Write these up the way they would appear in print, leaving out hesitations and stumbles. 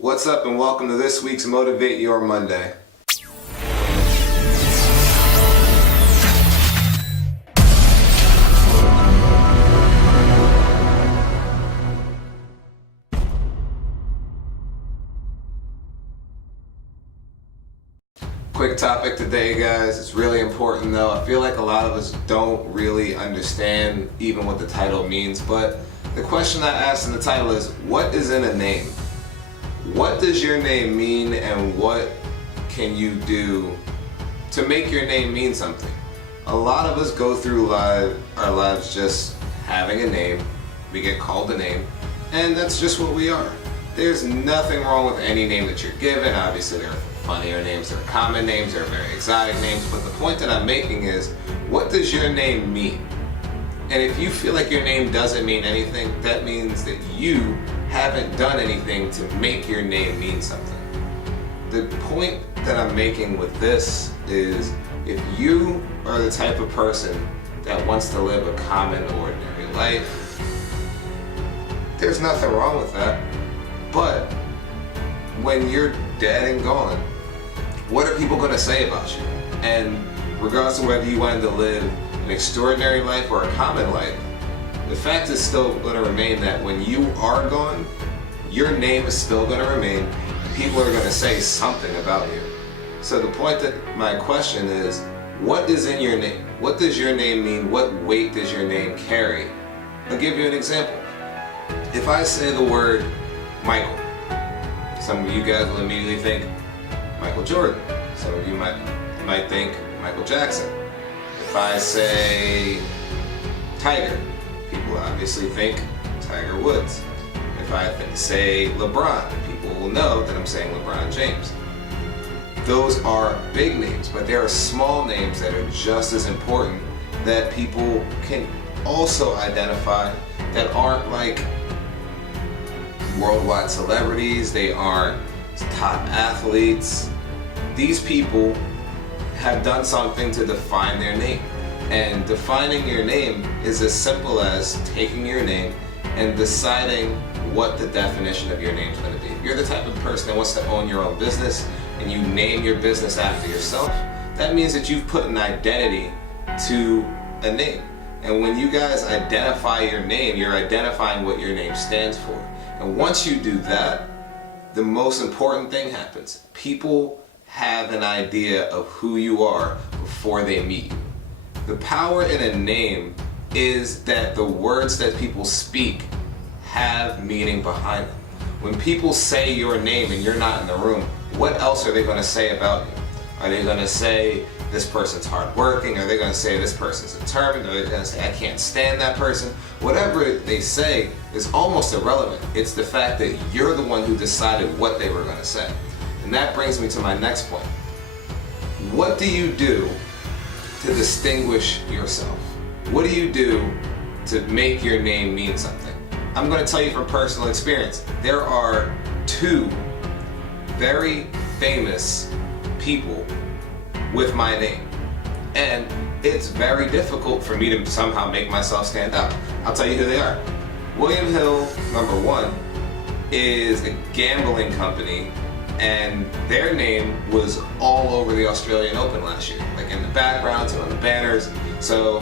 What's up and welcome to this week's Motivate Your Monday. Quick topic today, guys. It's really important though. I feel like a lot of us don't really understand even what the title means, but the question I asked in the title is, what is in a name? What does your name mean and what can you do to make your name mean something? A lot of us go through our lives just having a name. We get called a name, and that's just what we are. There's nothing wrong with any name that you're given. Obviously, there are funnier names, there are common names, there are very exotic names, but the point that I'm making is, what does your name mean? And if you feel like your name doesn't mean anything, that means that you haven't done anything to make your name mean something. The point that I'm making with this is, if you are the type of person that wants to live a common, ordinary life, there's nothing wrong with that. But when you're dead and gone, what are people going to say about you? And regardless of whether you wanted to live an extraordinary life or a common life, the fact is still going to remain that when you are gone, your name is still going to remain. People are going to say something about you. So the point that my question is, what is in your name? What does your name mean? What weight does your name carry? I'll give you an example. If I say the word Michael, some of you guys will immediately think Michael Jordan. Some of you might think Michael Jackson. If I say Tiger, people obviously think Tiger Woods. If I say LeBron, people will know that I'm saying LeBron James. Those are big names, but there are small names that are just as important that people can also identify, that aren't like worldwide celebrities, they aren't top athletes. These people have done something to define their name. And defining your name is as simple as taking your name and deciding what the definition of your name is going to be. If you're the type of person that wants to own your own business and you name your business after yourself, that means that you've put an identity to a name. And when you guys identify your name, you're identifying what your name stands for. And once you do that, the most important thing happens. People have an idea of who you are before they meet you. The power in a name is that the words that people speak have meaning behind them. When people say your name and you're not in the room, what else are they going to say about you? Are they going to say this person's hardworking? Are they going to say this person's determined? Are they going to say I can't stand that person? Whatever they say is almost irrelevant. It's the fact that you're the one who decided what they were going to say. And that brings me to my next point. What do you do to distinguish yourself? What do you do to make your name mean something? I'm going to tell you from personal experience. There are two very famous people with my name, and it's very difficult for me to somehow make myself stand out. I'll tell you who they are. William Hill, number one, is a gambling company, and their name was all over the Australian Open last year, like in the backgrounds and on the banners. So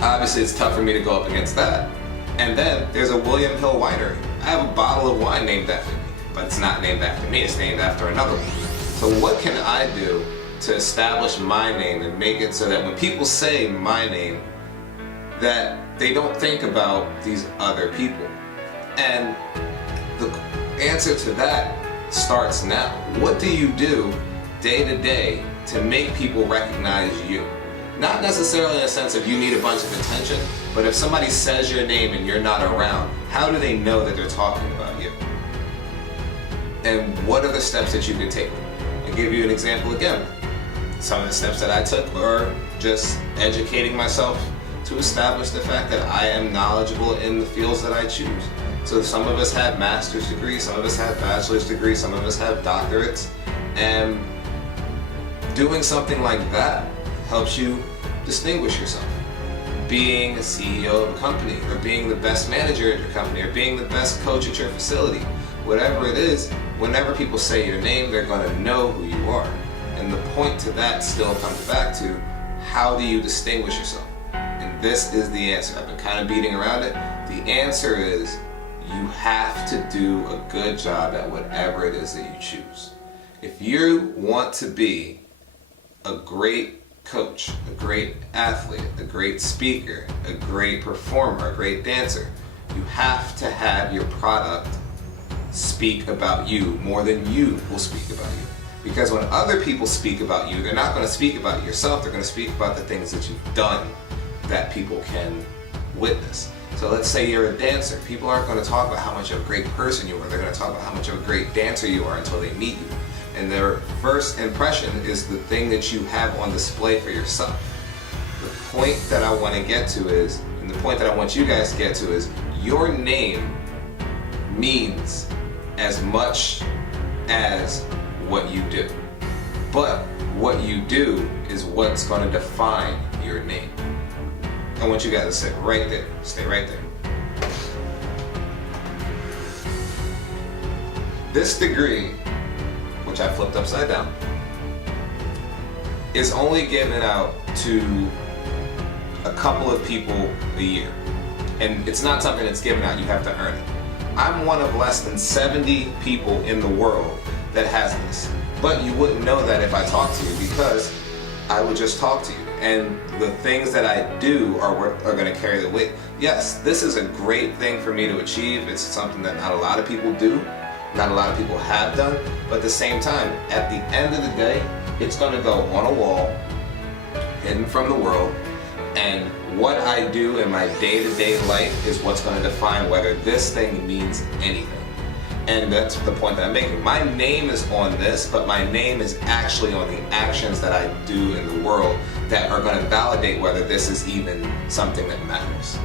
obviously it's tough for me to go up against that. And then there's a William Hill winery. I have a bottle of wine named after me, but it's not named after me, it's named after another one. So what can I do to establish my name and make it so that when people say my name, that they don't think about these other people? And the answer to that starts now. What do you do day to day to make people recognize you? Not necessarily in a sense of you need a bunch of attention, but if somebody says your name and you're not around, how do they know that they're talking about you? And what are the steps that you can take? I'll give you an example again. Some of the steps that I took were just educating myself to establish the fact that I am knowledgeable in the fields that I choose. So some of us have master's degrees, some of us have bachelor's degrees, some of us have doctorates, and doing something like that helps you distinguish yourself. Being a CEO of a company, or being the best manager at your company, or being the best coach at your facility. whatever it is, whenever people say your name, they're going to know who you are. And the point to that still comes back to, how do you distinguish yourself? And this is the answer. I've been kind of beating around it. The answer is, you have to do a good job at whatever it is that you choose. If you want to be a great coach, a great athlete, a great speaker, a great performer, a great dancer, you have to have your product speak about you more than you will speak about you. Because when other people speak about you, they're not going to speak about yourself, they're going to speak about the things that you've done that people can witness. So let's say you're a dancer. People aren't going to talk about how much of a great person you are. They're going to talk about how much of a great dancer you are until they meet you. And their first impression is the thing that you have on display for yourself. The point that I want to get to is, and the point that I want you guys to get to is, your name means as much as what you do. But what you do is what's going to define your name. I want you guys to sit right there. Stay right there. This degree, which I flipped upside down, is only given out to a couple of people a year. And it's not something that's given out, you have to earn it. I'm one of less than 70 people in the world that has this. But you wouldn't know that if I talked to you, because I would just talk to you. And the things that I do are going to carry the weight. Yes, this is a great thing for me to achieve. It's something that not a lot of people do, not a lot of people have done. But at the same time, at the end of the day, it's going to go on a wall, hidden from the world. And what I do in my day-to-day life is what's going to define whether this thing means anything. And that's the point that I'm making. My name is on this, but my name is actually on the actions that I do in the world that are going to validate whether this is even something that matters.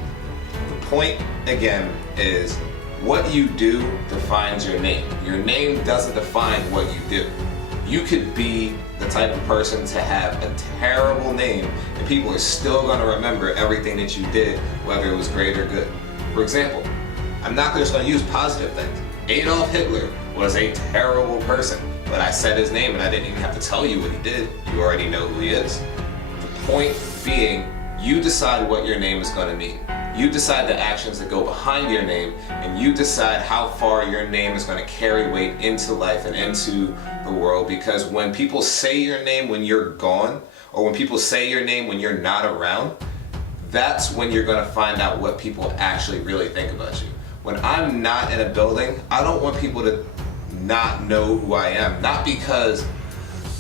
The point, again, is what you do defines your name. Your name doesn't define what you do. You could be the type of person to have a terrible name and people are still going to remember everything that you did, whether it was great or good. For example, I'm not just going to use positive things. Adolf Hitler was a terrible person, but I said his name and I didn't even have to tell you what he did. You already know who he is. The point being, you decide what your name is going to mean. You decide the actions that go behind your name, and you decide how far your name is going to carry weight into life and into the world. Because when people say your name when you're gone, or when people say your name when you're not around, that's when you're going to find out what people actually really think about you. When I'm not in a building, I don't want people to not know who I am. Not because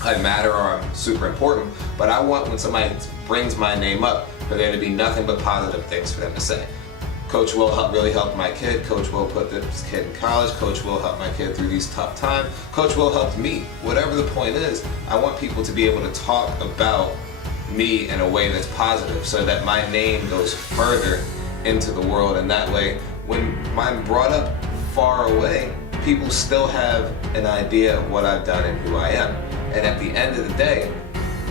I matter or I'm super important, but I want when somebody brings my name up for there to be nothing but positive things for them to say. Coach Will really helped my kid. Coach Will put this kid in college. Coach Will helped my kid through these tough times. Coach Will helped me. Whatever the point is, I want people to be able to talk about me in a way that's positive so that my name goes further into the world. And that way, when I'm brought up far away, people still have an idea of what I've done and who I am. And at the end of the day,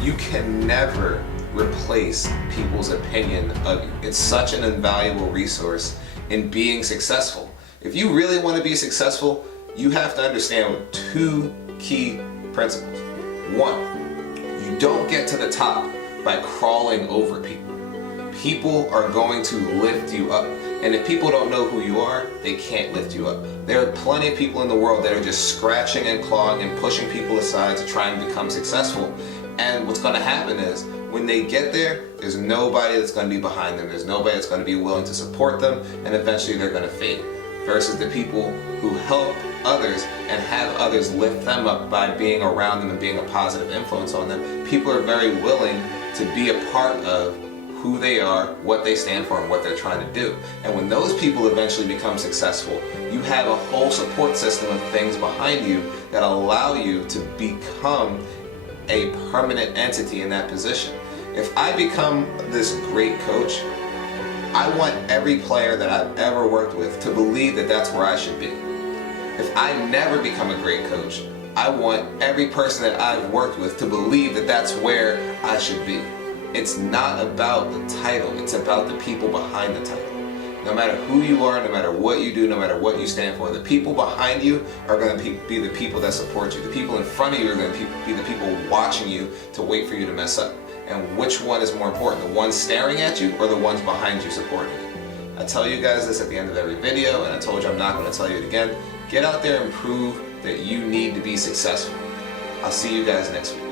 you can never replace people's opinion of you. It's such an invaluable resource in being successful. If you really want to be successful, you have to understand two key principles. One, you don't get to the top by crawling over people. People are going to lift you up. And if people don't know who you are, they can't lift you up. There are plenty of people in the world that are just scratching and clawing and pushing people aside to try and become successful. And what's going to happen is, when they get there, there's nobody that's going to be behind them. There's nobody that's going to be willing to support them, and eventually they're going to fade. Versus the people who help others and have others lift them up by being around them and being a positive influence on them, people are very willing to be a part of who they are, what they stand for, and what they're trying to do. And when those people eventually become successful, you have a whole support system of things behind you that allow you to become a permanent entity in that position. If I become this great coach, I want every player that I've ever worked with to believe that that's where I should be. If I never become a great coach, I want every person that I've worked with to believe that that's where I should be. It's not about the title, it's about the people behind the title. No matter who you are, no matter what you do, no matter what you stand for, the people behind you are going to be the people that support you. The people in front of you are going to be the people watching you to wait for you to mess up. And which one is more important, the ones staring at you or the ones behind you supporting you? I tell you guys this at the end of every video, and I told you I'm not going to tell you it again. Get out there and prove that you need to be successful. I'll see you guys next week.